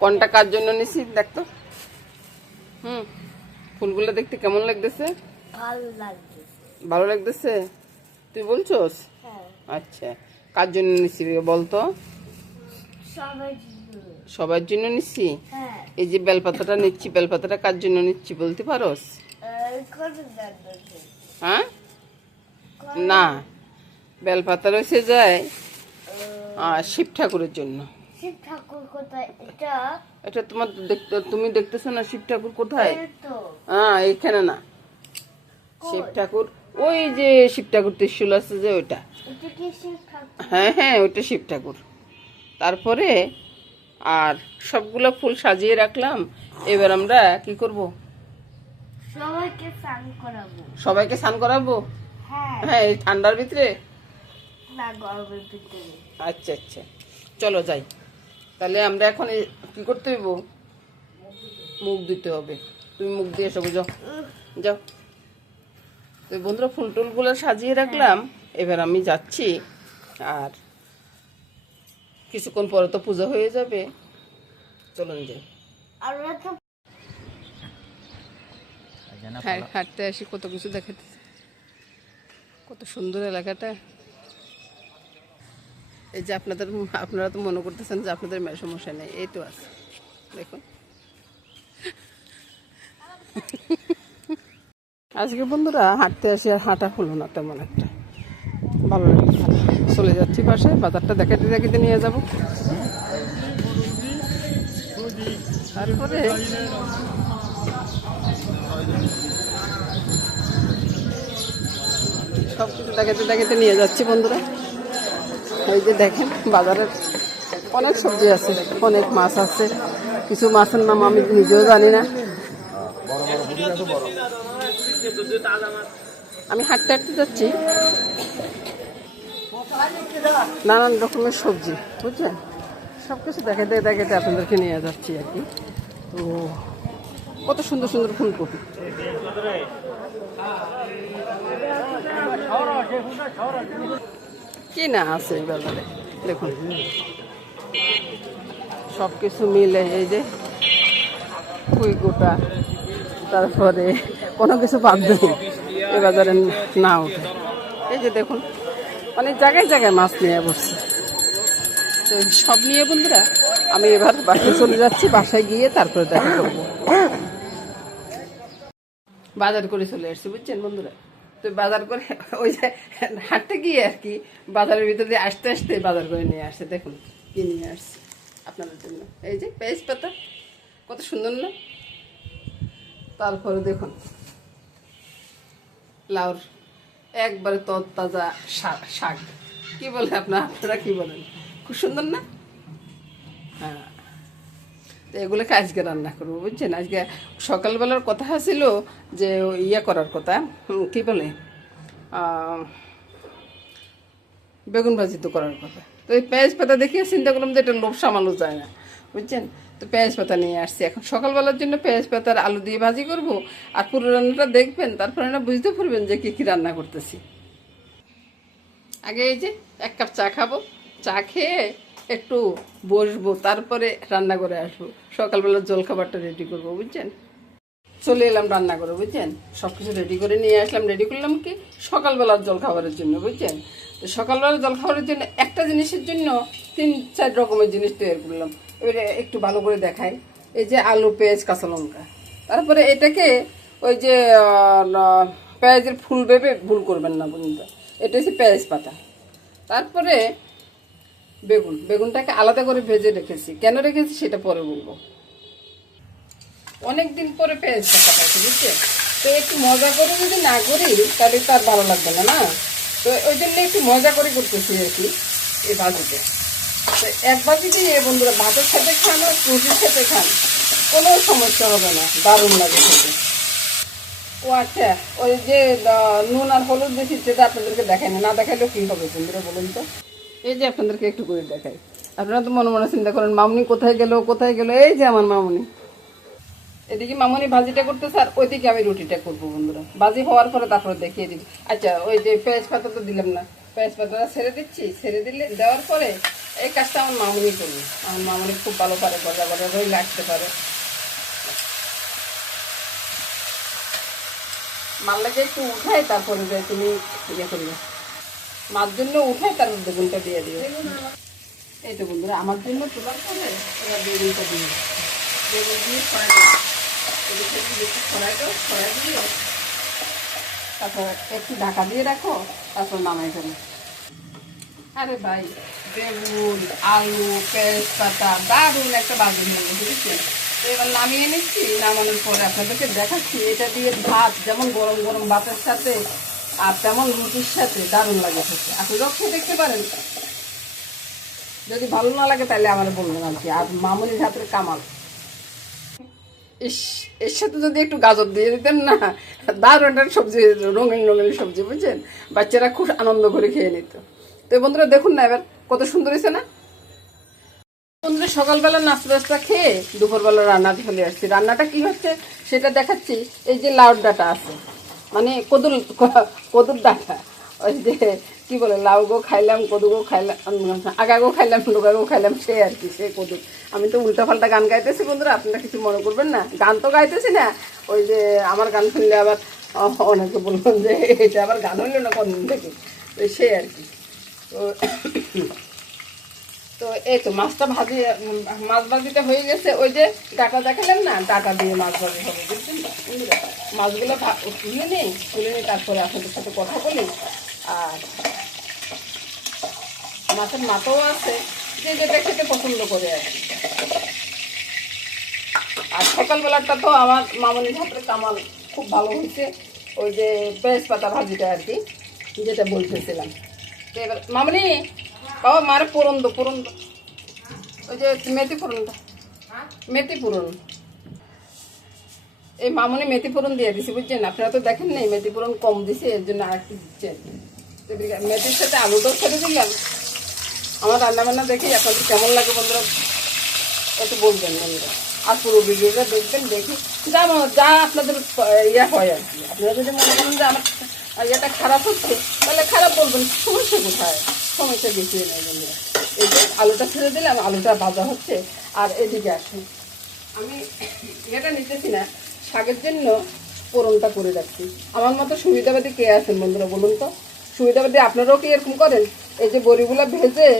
কোনটা কার জন্য নিছি দেখতো হুম ফুলগুলো দেখতে কেমন লাগতেছে? ভালো লাগছে ভালো লাগতেছে? তুই বলছোস? হ্যাঁ। আচ্ছা কার জন্য নিছি বলতো সবার জন্য নিচ্ছি হ্যাঁ। এই যে বেলপাতাটা নিচ্ছি বেলপাতাটা কার জন্য নিচ্ছি বলতে পারোস? হ্যাঁ? না বেলপাতা রয়েছে যায় শিব ঠাকুরের জন্য। শিব ঠাকুর কোথায়? এটা? এটা তোমার দেখতে তুমি দেখতেছো না শিব ঠাকুর কোথায় হ্যাঁ এইখানে না। শিব ঠাকুর ওই যে শিব ঠাকুর ত্রিশুল আছে যে ওইটা। হ্যাঁ হ্যাঁ ওইটা শিব ঠাকুর তারপরে আর সবগুলো ফুল সাজিয়ে রাখলাম। এবার আমরা কি করব? সবাইকে স্নান করাবো। সবাইকে স্নান করাবো? হ্যাঁ। হ্যাঁ এই ঠান্ডার ভিতরে? না গরমের ভিতরে। আচ্ছা আচ্ছা। চলো যাই। তাহলে আমরা এখন এই কি করতে হইব? মুখ দিতে হবে। তুমি মুখ দিয়ে এসো যাও যাও। তো বন্ধুরা ফুল টুলগুলো সাজিয়ে রাখলাম। এবার আমি যাচ্ছি। আর কিছুক্ষণ পরে তো পূজা হয়ে যাবে। চলুন যাই তো হ্যাঁ হাঁটতে আসি কত কিছু দেখাতে। কত সুন্দর এলাকাটা। এই যে আপনাদের আপনারা তো মনে করতেছেন যে আপনাদের মেয়ে সমস্যা নেই, এই তো আছে। দেখুন। আজকে বন্ধুরা হাঁটতে আসি আর হাঁটা হলো না তেমন একটা। ভালো লাগছে। চলে যাচ্ছি পাশে, বাজারটা দেখাতে দেখাতে নিয়ে যাব। তারপরে সব কিছু দেখাতে দেখাতে নিয়ে যাচ্ছি বন্ধুরা। এই যে দেখেন বাজারে অনেক সবজি আছে, অনেক মাছ আছে। কিছু মাছের নাম আমি নিজেও জানি না। আমি হাঁটতে হাঁটতে যাচ্ছি। নানান রকমের সবজি, বুঝছেন? সব কিছু দেখাতে দেখাতে আপনাদেরকে নিয়ে যাচ্ছি আর কি। তো কত সুন্দর সুন্দর ফুলকপি। কি না আছে এই বাজারে? দেখুন। সব কিছু মিলে এই যে কুই গোটা, তারপরে কোনো কিছু বাদ দেব এই বাজারে না ওঠে। এই যে দেখুন, অনেক জায়গায় জায়গায় মাছ নিয়ে বসছে। তো সব নিয়ে বন্ধুরা, আমি এবার বাসায় চলে যাচ্ছি, বাসায় গিয়ে তারপরে দেখা করব। বাজার করে চলে আসছি, বুঝছেন বন্ধুরা? তো বাজার করে, ওই যে হাঁটতে গিয়ে আর কি বাজারের ভিতরে দিয়ে আসতে আসতে বাজার করে নিয়ে আসছে দেখুন কি নিয়ে আসছে আপনাদের জন্য। এই যে পেঁয়াজ পাতা কত সুন্দর না? তারপরে দেখুন, লাউর একবারে শাক শাক। কি বলে আপনার, আপনারা কি বলেন? খুব সুন্দর না? হ্যাঁ। তো এগুলোকে আজকে রান্না করব, বুঝছেন? আজকে সকালবেলার কথা ছিল যে ইয়ে করার কথা কি বলে? বেগুন ভাজি তো করার কথা। তো এই পেঁয়াজ পাতা দেখিয়ে চিন্তা করলাম যে এটা লোভ সামানো যায় না, বুঝছেন? তো পেঁয়াজ পাতা নিয়ে আসছি। এখন সকালবেলার জন্য পেঁয়াজ পাতার আলু দিয়ে ভাজি করব, আর পুরো রান্নাটা দেখবেন, তারপরে না বুঝতে পারবেন যে কী কী রান্না করতেছি। আগে এই যে এক কাপ চা খাব, চা খেয়ে একটু বসবো, তারপরে রান্না করে আসব। সকালবেলা জল খাবারটা রেডি করব, বুঝছেন? চলে এলাম রান্না করে বুঝছেন? সব কিছু রেডি করে নিয়ে আসলাম রেডি করলাম কি? সকালবেলার জল খাবারের জন্য, বুঝছেন? তো সকালবেলার জল খাবারের জন্য একটা জিনিসের জন্য তিন, চার রকমের জিনিস তৈরি করলাম। এবারে একটু ভালো করে দেখাই। এই যে আলু, পেঁয়াজ, কাঁচা লঙ্কা। তারপরে এটাকে ওই যে পেঁয়াজের ফুল ভেবে ভুল করবেন না, বন্ধুরা। এটা হচ্ছে পেঁয়াজ পাতা। তারপরে বেগুন, বেগুনটাকে আলাদা করে ভেজে রেখেছি। কেন রেখেছি সেটা পরে বলব। অনেক দিন পরে পেঁয়াজ পাতা পাইছি বুঝছে তো একটু মজা করে যদি না করি, তাহলে তো আর ভালো লাগবে না না? তো ওই জন্য একটু মজা করে করতেছি আর কি, এই বাজিতে তো এক বাজি দিয়ে বন্ধুরা ভাতের সাথে খান আর রুটির সাথে খান, কোনো সমস্যা হবে না, দারুণ লাগে খেতে। ও আচ্ছা ওই যে নুন আর হলুদ দিয়েছি সেটা আপনাদেরকে দেখাই না। না দেখাইলেও কী হবে বন্ধুরা, বলুন তো? এই যে আপনাদেরকে একটু করে দেখাই। আপনারা তো মনে মনে চিন্তা করেন, মামুনি কোথায় গেল কোথায় গেল? এই যে আমার মামুনি। এদিকে মামুনি ভাজিটা করতেছে আর ওইদিকে আমি রুটিটা করব বন্ধুরা। ভাজি হওয়ার পরে তারপরে দেখিয়ে দিই আচ্ছা ওই যে পেঁয়াজ পাতা তো দিলাম না। পেঁয়াজ পাতাটা ছেড়ে দিচ্ছি, ছেড়ে দিলে দেওয়ার পরে এই কাজটা আমার মামুনি করি আমার মামুনি খুব ভালো পারে গজা গজা করে লাগতে পারে। মাল্লাকে একটু উঠায়, তারপরে তুমি ইয়ে করবে। মার জন্য উঠাই তারপর বেগুনটা দিয়ে দিও। এই তো বন্ধুরা, আমার জন্য তোলার পরে এবার বেগুনটা দিয়ে। বেগুন দিয়ে দিও। এদিকে বেশি দিয়ে তারপর একটু ঢাকা দিয়ে রাখো, তারপর নামাই ফেলো। আরে ভাই, বেগুন, আলু পেঁয়াজ পাতা দারুণ একটা বাজি হয়ে গেছে বুঝছেন এবার নামিয়ে নিচ্ছি, নামানোর পরে আপনাদেরকে দেখাচ্ছি, এটা দিয়ে ভাত, যেমন গরম গরম ভাতের সাথে আর তেমন রুটির সাথে দারুণ লাগে খেতে। আপনারাও খেয়ে দেখতে পারেন, যদি ভালো না লাগে তাহলে আমার বলবেন আর কি। আর মামুনির হাতের কামাল। ইস এর সাথে যদি একটু গাজর দিয়ে দিতেন না, দারুণ সবজি, রঙিন রঙিন সবজি, বুঝছেন? বাচ্চারা খুব আনন্দ করে খেয়ে নিত। তো বন্ধুরা দেখুন না এবার, কত সুন্দর হয়েছে না? বন্ধুরা, সকালবেলা নাস্তা টাস্তা খেয়ে দুপুরবেলা রান্না চলে আসছি। রান্নাটা কি হচ্ছে? সেটা দেখাচ্ছি। এই যে লাউর ডাটা আছে। মানে কদুর কদুর ডাটা। ওই যে, কি বলে, লাউ গো খাইলাম, কদু গো খাইলাম, আগা গো খাইলাম, ডোগা গো খাইলাম, সে আর কি, সে কদুর আমি তো উল্টা পাল্টা গান গাইতেছি, বন্ধুরা, আপনারা কিছু মনে করবেন না। গান তো গাইতেছি না, ওই যে আমার গান শুনলে আবার অনেকে বলবেন যে, এটা আবার গান হইল না কোন থেকে? তো সে আর কি। তো তো এই তো মাছটা ভাজি, মাছ ভাজিটা হয়ে গেছে, ওই যে ডাটা দেখালাম না, ডাটা দিয়ে মাছ ভাজি হবে, বুঝছেন? মাছগুলো তুলে নিই তুলে নিই, তারপরে আপনাদের সাথে কথা বলি। আর মাছের মাথাও আছে, যে যেটা খেতে পছন্দ করে আর। আর সকালবেলাটা তো আমার মামনির হাতের কামাল খুব ভালো হয়েছে, ওই যে পেঁয়াজ পাতা ভাজিটা আর কি, যেটা বলতেছিলাম। এবার মামনি, বাবা মারে পুরন দো। ওই যে মেথি পুরনটা, মেথি পুরন। এই মামনি মেথি পুরন দিয়ে দিছি, বুঝছেন? আপনারা তো দেখেন নাই, মেথি পুরন কম দিছে, এর জন্য আর একটু দিচ্ছেন মেথির সাথে আলুটাও ছেড়ে দিলাম। আমার রান্না বান্না দেখি আপনাদের কেমন লাগে বন্ধুরা? একটু বলবেন বন্ধুরা। আর পুরো ভিডিওটা দেখবেন, দেখি যা যা আপনাদের ইয়ে হয় আর কি। আপনারা যদি মনে করেন যে আমার ইয়েটা খারাপ হচ্ছে, তাহলে খারাপ বলবেন, সমস্যা কোথায়? সমস্যা বেশি নেই বন্ধুরা। এই যে আলুটা ছেড়ে দিলাম, আলুটা ভাজা হচ্ছে, আর এদিকে আসুন। আমি এটা নিতেছি না। শাকের জন্য পোড়নটা করে রাখছি। আমার মতো সুবিধাবাদী কে আছেন বন্ধুরা বলুন তো? সুবিধাবাদী আপনারাও কি এরকম করেন? এই যে বড়িগুলো ভেজে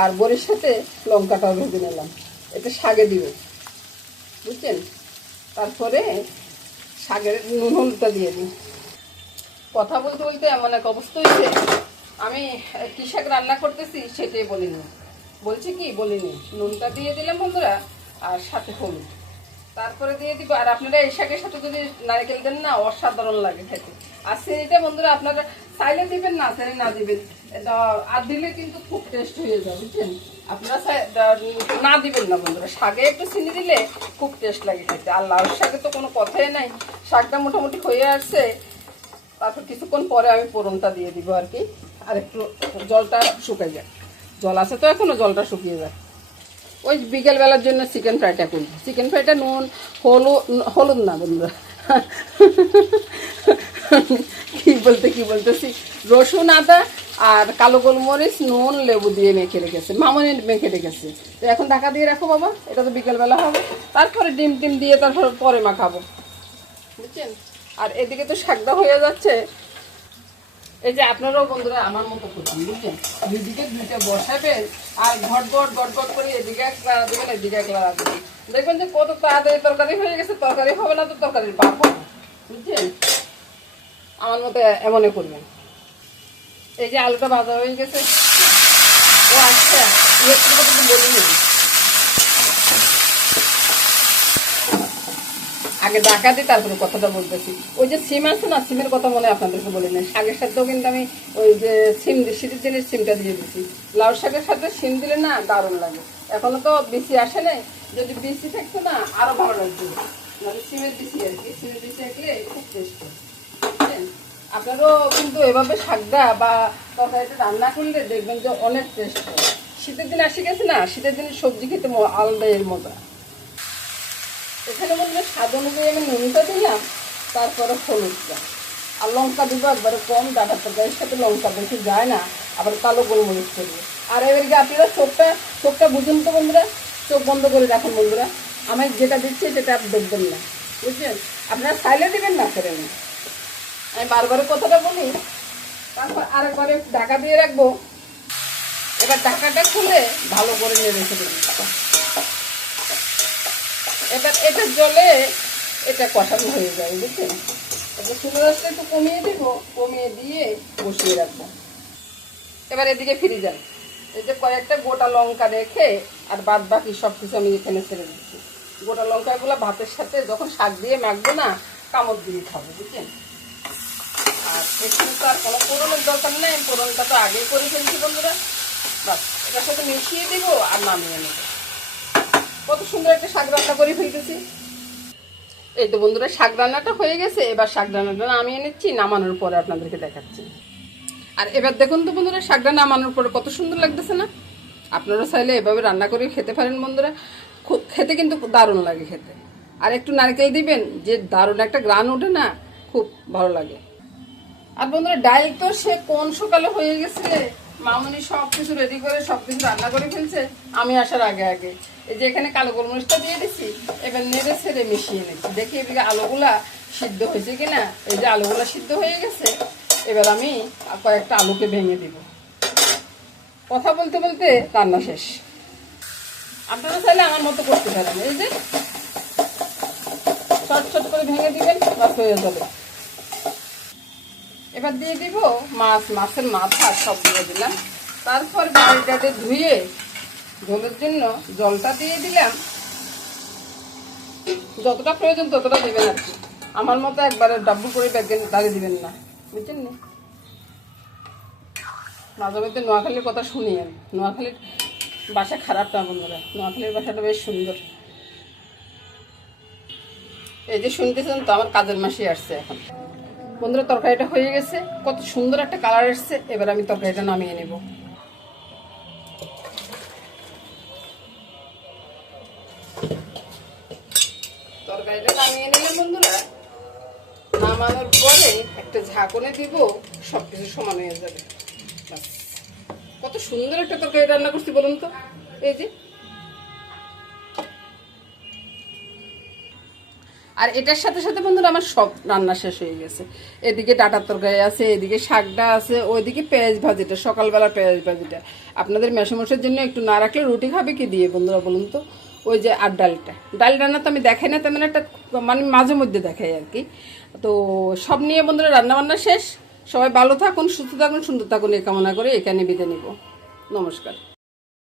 আর বড়ির সাথে লঙ্কাটাও ভেজে নিলাম। এটা শাকে দিবে। বুঝছেন? তারপরে শাকের নুন হলুদটা দিয়ে দিই। কথা বলতে বলতে এমন এক অবস্থা হয়েছে। আমি কী শাক রান্না করতেছি সেটাই বলিনি। বলছি কি, বলিনি। নুনটা দিয়ে দিলাম বন্ধুরা, আর সাথে হলুদ। তারপরে দিয়ে দিব। আর আপনারা এই শাকের সাথে যদি নারকেল দেন না, অসাধারণ লাগে খেতে। আর চিনিটা বন্ধুরা, আপনারা চাইলে দিবেন, না চাইলে না দিবেন। আর দিলে কিন্তু খুব টেস্ট হয়ে যাবে বুঝছেন? আপনারা না দিবেন না বন্ধুরা। শাকে একটু চিনি দিলে খুব টেস্ট লাগে খেতে। আর লাউ শাকে তো কোনো কথাই নাই। শাকটা মোটামুটি হয়ে আসছে। তারপর কিছুক্ষণ পরে আমি পোড়নটা দিয়ে দিব আর কি। আর একটু জলটা শুকাই যায় জল আছে তো এখনও, জলটা শুকিয়ে যায়। ওই বিকেলবেলার জন্য চিকেন ফ্রাইটা করি। চিকেন ফ্রাইটা নুন হলুদ হলুদ না বন্ধুরা কি বলতে, কি বলতেছি? রসুন আদা আর কালো গোলমরিচ, নুন, লেবু দিয়ে মেখে রেখেছে। মামনি মেখে রেখেছে। তো এখন ঢাকা দিয়ে রাখো বাবা, এটা তো বিকেলবেলা হবে। তারপরে ডিম টিম দিয়ে তারপরে পরে মাখাবো বুঝছেন? আর এদিকে তো শাকদা হয়ে যাচ্ছে। এই যে আপনারাও বন্ধুরা আমার মতো করছেন বুঝছেন দুদিকে দুইটা বসাবেন আর ঘট ঘট ঘট ঘট করে এদিকে এক লাড়া দেবেন, এদিকে এক লাড়া দেবেন। দেখবেন যে কত তাড়াতাড়ি তরকারি হয়ে গেছে, তরকারি হবে না তো তরকারির বাপ হবে বুঝছেন আমার মতো এমনই করবেন। এই যে আলুটা ভাজা হয়ে গেছে। ও আচ্ছা ইলেকট্রিক কথা তো আগে ডাকা দিই তারপরে কথাটা বলতেছি। ওই যে সিম আছে না, সিমের কথা মনে হয় আপনাদেরকে বলি না শাকের সাথেও কিন্তু আমি ওই যে সিম শীতের দিনের সিমটা দিয়ে দিচ্ছি লাউ শাকের সাথে সিম দিলে না দারুণ লাগে। এখনও তো বেশি আসে নাই। যদি বেশি থাকতো না, আরও ভালো লাগতো। মানে সিমের বেশি আর কি। সিমের বেশি খুব টেস্ট আপনারও কিন্তু এভাবে শাকদা বা তরকারিতে রান্না করলে দেখবেন যে অনেক টেস্ট হয়। শীতের দিন আসে গেছে না, শীতের দিনে সবজি খেতে ম- আলাদা এর মজা। এখানে বললে স্বাদ অনুযায়ী আমি নুনটা দিলাম, তারপরে হলুদটা। আর লঙ্কা দিব একবারে কম ডাটা তরকারির সাথে লঙ্কা বেশি যায় না, আবার কালো গোলমরিচ করব আর এবার এবারে আপনারা চোখটা চোখটা বুঝুন তো বন্ধুরা, চোখ বন্ধ করে রাখুন বন্ধুরা, আমি যেটা দিচ্ছি সেটা আপনি দেখবেন না, বুঝছেন? আপনারা সাইলে দেবেন না করে আমি বারবার কথাটা বলি, তারপর আরেকবারে ঢাকা দিয়ে রাখব। এবার ঢাকাটা খুলে ভালো করে নিয়ে রেখে দেবেন এবার এটা জলে এটা কষানো হয়ে যায়, বুঝছেন? এবার চুলো রাসটা একটু কমিয়ে দেবো, কমিয়ে দিয়ে বসিয়ে রাখব। এবার এদিকে ফিরে যান। এই যে কয়েকটা গোটা লঙ্কা রেখে আর বাদ বাকি সব কিছু আমি এখানে ছেড়ে দিচ্ছি। গোটা লঙ্কাগুলো ভাতের সাথে যখন শাক দিয়ে মাখবো না, কামড় দিয়ে খাব, বুঝছেন? আর এখানে তো আর কোনো পোড়নের দরকার নেই পোড়নটা তো আগেই করে ফেলছি বন্ধুরা। বাস, এটার সাথে মিশিয়ে দেবো আর নামিয়ে নেব। কত সুন্দর একটা শাক রান্না করে ফেলতেছি। এই তো বন্ধুরা, শাক রান্নাটা হয়ে গেছে। এবার শাক রান্নাটা নামিয়ে নিচ্ছি, নামানোর পরে আপনাদেরকে দেখাচ্ছি। আর এবার দেখুন তো বন্ধুরা, শাকটা নামানোর পরে কত সুন্দর লাগতেছে না? আপনারা চাইলে এভাবে রান্না করে খেতে পারেন বন্ধুরা। খুব খেতে কিন্তু দারুণ লাগে খেতে। আর একটু নারকেল দিবেন, যে দারুণ একটা গ্রান ওঠে না, খুব ভালো লাগে। আর বন্ধুরা ডাল তো সে কোন সকালে হয়ে গেছে? মামনি সব কিছু রেডি করে, সব কিছু রান্না করে ফেলছে। আমি আসার আগে আগে। এই যে এখানে কালো গোলমরিচটা দিয়ে দিছি, এবার নেড়ে ছেড়ে মিশিয়ে নিচ্ছি। দেখি এদিকে আলুগুলা সিদ্ধ হয়েছে কিনা? এই যে আলুগুলা সিদ্ধ হয়ে গেছে, এবার আমি কয়েকটা আলুকে ভেঙে দিব। কথা বলতে বলতে রান্না শেষ। আপনারা চাইলে আমার মতো করতে পারেন। এই যে ছট ছট করে ভেঙে দিবেন, বাস হয়ে যাবে। এবার দিয়ে দিব মাছ, মাছের মাথা সব দিয়ে দিলাম। তারপর বাড়িটাতে ধুয়ে ঝোলের জন্য জলটা দিয়ে দিলাম। যতটা প্রয়োজন ততটা দিবেন আর কি। আমার মতো একবারে ডাব্বু করে ব্যাগে দাঁড়িয়ে দিবেন না। বুঝছেন না? মাঝে মধ্যে নোয়াখালীর কথা শুনি আমি। নোয়াখালীর বাসা খারাপ না বন্ধুরা। নোয়াখালীর বাসাটা বেশ সুন্দর। এই যে শুনতেছেন তো, আমার কাজের মাসি আসছে এখন। বন্ধুরা, তরকারিটা হয়ে গেছে। কত সুন্দর একটা কালার এসছে। এবার আমি তরকারিটা নামিয়ে নেব। তরকারিটা নামিয়ে নিলাম বন্ধুরা। নামানোর পরে একটা ঝাঁকুনে দিব সব কিছু সমান হয়ে যাবে। কত সুন্দর একটা তরকারি রান্না করছি বলুন তো। এই যে আর এটার সাথে সাথে বন্ধুরা আমার সব রান্না শেষ হয়ে গেছে। এদিকে ডাটার তরকারি আছে, এদিকে শাকটা আছে, ওইদিকে পেঁয়াজ ভাজিটা, সকালবেলা পেঁয়াজ ভাজিটা। আপনাদের মেসমসের জন্য একটু না রাখলে রুটি খাবে কি দিয়ে বন্ধুরা বলুন তো? ওই যে আর ডালটা। ডাল রান্না তো আমি দেখাই না, তেমন একটা মানে মাঝে মধ্যে দেখাই আর কি। তো সব নিয়ে বন্ধুরা রান্না বান্না শেষ। সবাই ভালো থাকুন, সুস্থ থাকুন, সুন্দর থাকুন, এই কামনা করে এখানে বিদায় নিব। নমস্কার।